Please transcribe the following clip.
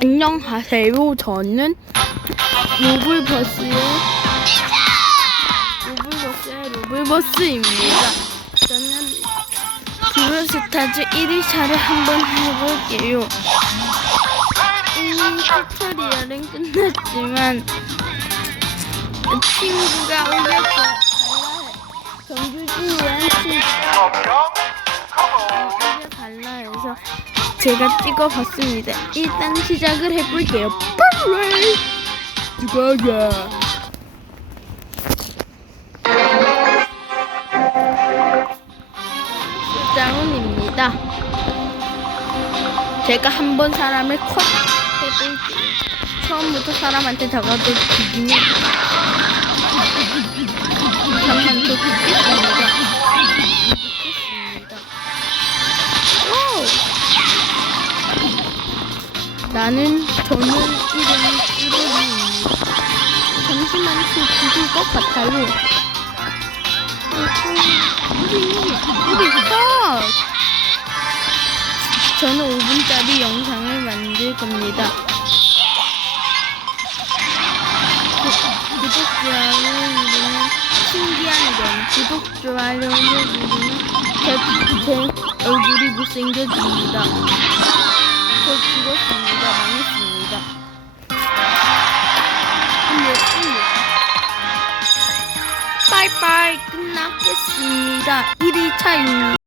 안녕하세요. 저는 로블버스의 로블버스의 로블버스입니다. 저는 브로스타즈 1위차를 한번 해볼게요. 이미 튜토리얼은 끝났지만 친구가 올렸어. 정규진이란 친구가 올려달라 해서 제가 찍어봤습니다. 일단 시작을 해볼게요. 빠르이 죽어야. 장훈입니다. 제가 한 번 사람을 컷 해볼게요. 처음부터 사람한테 다가도 죽이면 나는 저는 이름이 뚜루입니다. 잠시만 저 죽을 것 같아요. 우리 우리 컷! 저는 5분짜리 영상을 만들 겁니다. 구- 구독, 좋아요 누르면 신기한 점. 구독, 좋아요를 누르면 제, 제 얼굴이 못생겨집니다. 빠이빠이 끝났겠습니다. 1일차입니다.